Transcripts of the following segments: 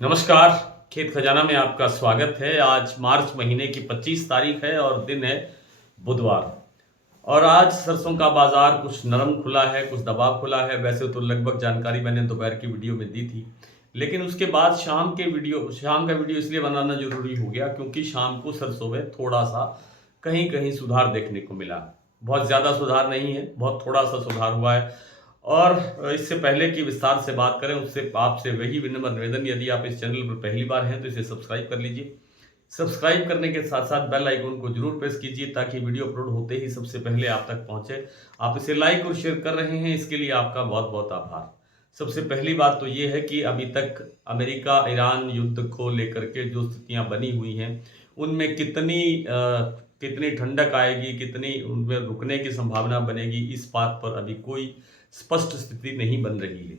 नमस्कार। खेत खजाना में आपका स्वागत है। आज मार्च महीने की 25 तारीख है और दिन है बुधवार। और आज सरसों का बाजार कुछ नरम खुला है, कुछ दबाव खुला है। वैसे तो लगभग जानकारी मैंने दोपहर की वीडियो में दी थी, लेकिन उसके बाद शाम का वीडियो इसलिए बनाना जरूरी हो गया क्योंकि शाम को सरसों में थोड़ा सा कहीं कहीं सुधार देखने को मिला। बहुत ज़्यादा सुधार नहीं है, बहुत थोड़ा सा सुधार हुआ है। और इससे पहले कि विस्तार से बात करें, उससे आपसे वही विनम्र निवेदन, यदि आप इस चैनल पर पहली बार हैं तो इसे सब्सक्राइब कर लीजिए। सब्सक्राइब करने के साथ साथ बेल आइकन को जरूर प्रेस कीजिए ताकि वीडियो अपलोड होते ही सबसे पहले आप तक पहुंचे। आप इसे लाइक और शेयर कर रहे हैं, इसके लिए आपका बहुत बहुत आभार। सबसे पहली बात तो ये है कि अभी तक अमेरिका ईरान युद्ध को लेकर के जो स्थितियां बनी हुई हैं, उनमें कितनी ठंडक आएगी, कितनी उनमें रुकने की संभावना बनेगी, इस बात पर अभी कोई स्पष्ट स्थिति नहीं बन रही है।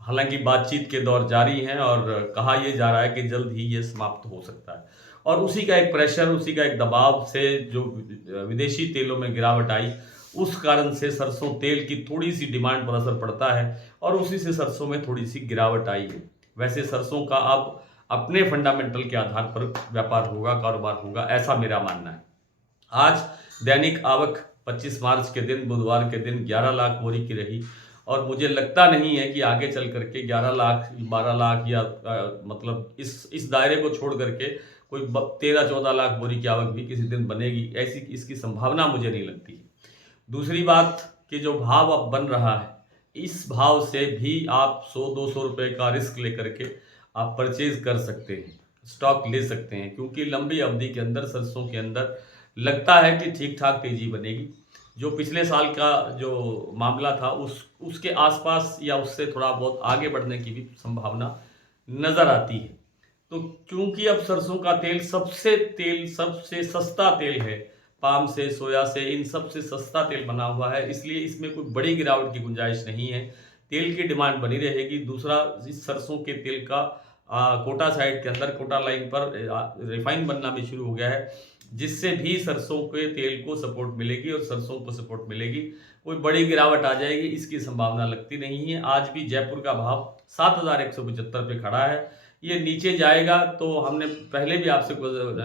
हालांकि बातचीत के दौर जारी हैं और कहा यह जा रहा है कि जल्द ही ये समाप्त हो सकता है। और उसी का एक प्रेशर, उसी का एक दबाव से जो विदेशी तेलों में गिरावट आई, उस कारण से सरसों तेल की थोड़ी सी डिमांड पर असर पड़ता है और उसी से सरसों में थोड़ी सी गिरावट आई है। वैसे सरसों का अब अपने फंडामेंटल के आधार पर व्यापार होगा, कारोबार होगा, ऐसा मेरा मानना है। आज दैनिक आवक 25 मार्च के दिन, बुधवार के दिन 11 लाख बोरी की रही और मुझे लगता नहीं है कि आगे चल करके 11 लाख, 12 लाख या मतलब इस दायरे को छोड़ करके कोई 13-14 लाख बोरी की आवक भी किसी दिन बनेगी, ऐसी इसकी संभावना मुझे नहीं लगती है। दूसरी बात कि जो भाव अब बन रहा है, इस भाव से भी आप 100-200 रुपए का रिस्क लेकर के आप परचेज कर सकते हैं, स्टॉक ले सकते हैं, क्योंकि लंबी अवधि के अंदर सरसों के अंदर लगता है कि ठीक ठाक तेजी बनेगी। जो पिछले साल का जो मामला था उसके आसपास या उससे थोड़ा बहुत आगे बढ़ने की भी संभावना नजर आती है। तो क्योंकि अब सरसों का सबसे सस्ता तेल है, पाम से, सोया से, इन सब से सस्ता तेल बना हुआ है, इसलिए इसमें कोई बड़ी गिरावट की गुंजाइश नहीं है। तेल की डिमांड बनी रहेगी। दूसरा, इस सरसों के तेल का कोटा साइड के अंदर, कोटा लाइन पर रिफाइन बनना भी शुरू हो गया है, जिससे भी सरसों के तेल को सपोर्ट मिलेगी और सरसों को सपोर्ट मिलेगी। कोई बड़ी गिरावट आ जाएगी इसकी संभावना लगती नहीं है। आज भी जयपुर का भाव 7,175 पे खड़ा है। ये नीचे जाएगा तो हमने पहले भी आपसे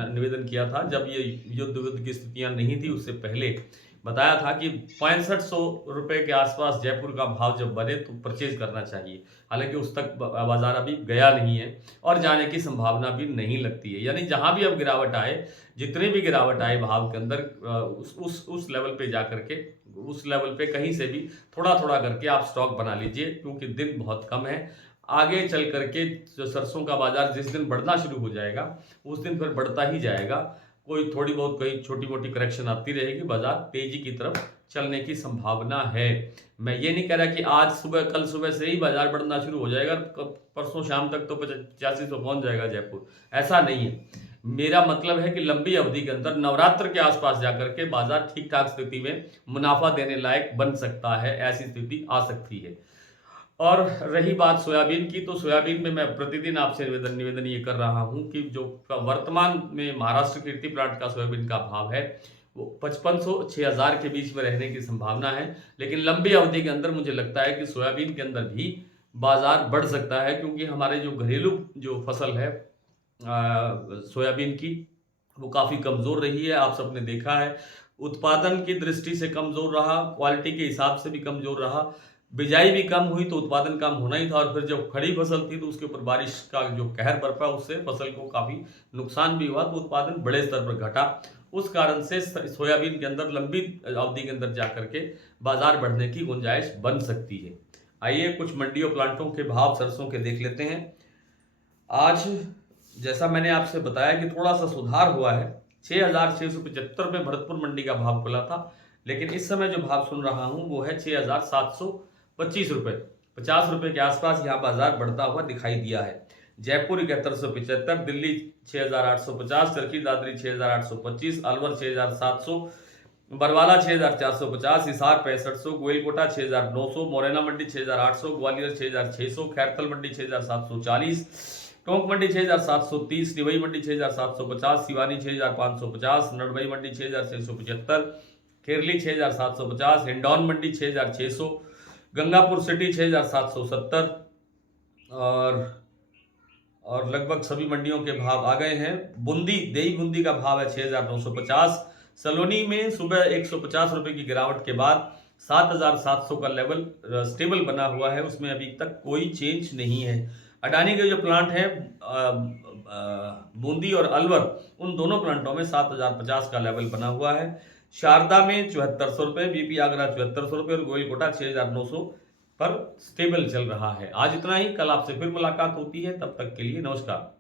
निवेदन किया था, जब ये युद्ध की स्थितियां नहीं थी उससे पहले बताया था कि 6500 रुपए के आसपास जयपुर का भाव जब बने तो परचेज करना चाहिए। हालांकि उस तक बाजार अभी गया नहीं है और जाने की संभावना भी नहीं लगती है। यानी जहां भी अब गिरावट आए, जितनी भी गिरावट आए भाव के अंदर, उस लेवल पे जा करके, उस लेवल पे कहीं से भी थोड़ा थोड़ा करके आप स्टॉक बना लीजिए, क्योंकि दिन बहुत कम है। आगे चल करके जो सरसों का बाजार जिस दिन बढ़ना शुरू हो जाएगा, उस दिन फिर बढ़ता ही जाएगा। कोई थोड़ी बहुत कहीं छोटी मोटी करेक्शन आती रहेगी, बाजार तेजी की तरफ चलने की संभावना है। मैं ये नहीं कह रहा कि आज सुबह, कल सुबह से ही बाजार बढ़ना शुरू हो जाएगा, परसों शाम तक तो 8500 पहुंच जाएगा जयपुर, ऐसा नहीं है। मेरा मतलब है कि लंबी अवधि के अंदर नवरात्र के आसपास जाकर के बाजार ठीक ठाक स्थिति में मुनाफा देने लायक बन सकता है, ऐसी स्थिति आ सकती है। और रही बात सोयाबीन की, तो सोयाबीन में मैं प्रतिदिन आपसे निवेदन ये कर रहा हूं कि जो वर्तमान में महाराष्ट्र कीर्ति प्लांट का सोयाबीन का भाव है, वो 5500-6000 के बीच में रहने की संभावना है। लेकिन लंबी अवधि के अंदर मुझे लगता है कि सोयाबीन के अंदर भी बाजार बढ़ सकता है, क्योंकि हमारे जो घरेलू जो फसल है सोयाबीन की, वो काफ़ी कमज़ोर रही है। आप सबने देखा है, उत्पादन की दृष्टि से कमज़ोर रहा, क्वालिटी के हिसाब से भी कमज़ोर रहा। बिजाई भी कम हुई तो उत्पादन कम होना ही था, और फिर जब खड़ी फसल थी तो उसके ऊपर बारिश का जो कहर बरपा, उससे फसल को काफ़ी नुकसान भी हुआ, तो उत्पादन बड़े स्तर पर घटा। उस कारण से सोयाबीन के अंदर लंबी अवधि के अंदर जाकर के बाजार बढ़ने की गुंजाइश बन सकती है। आइए कुछ मंडियों, प्लांटों के भाव सरसों के देख लेते हैं। आज जैसा मैंने आपसे बताया कि थोड़ा सा सुधार हुआ है। 6,675 में भरतपुर मंडी का भाव खुला था, लेकिन इस समय जो भाव सुन रहा हूं वो है 6,725 रुपए। 50 रुपए के आसपास यहाँ बाजार बढ़ता हुआ दिखाई दिया है। जयपुर 7175, दिल्ली 6,850, चरखी दादरी 6,825, अलवर 6,700, बरवाला 6,450, हिसार 6500, गोइलकोटा 6,900, मोरैना मंडी 6,800, ग्वालियर 6,600, खैरतल मंडी 6,740, टोंक मंडी 6,730, निवई मंडी 6,750, सिवानी 6,550, नडभई मंडी 6,675, खेरली 6,750, हिंडौन मंडी 6,600, गंगापुर सिटी 6,770, और और लगभग सभी मंडियों के भाव आ गए हैं। बूंदी, देई बूंदी का भाव है 6,950। सलोनी में सुबह 150 रुपए की गिरावट के बाद 7,700 का लेवल स्टेबल बना हुआ है, उसमें अभी तक कोई चेंज नहीं है। अडानी के जो प्लांट हैं बूंदी और अलवर, उन दोनों प्लांटों में 7,050 का लेवल बना हुआ है। शारदा में 7400 रुपये, बीपी आगरा 7400 रुपये और गोयलकोटा 6,900 पर स्टेबल चल रहा है। आज इतना ही, कल आपसे फिर मुलाकात होती है, तब तक के लिए नमस्कार।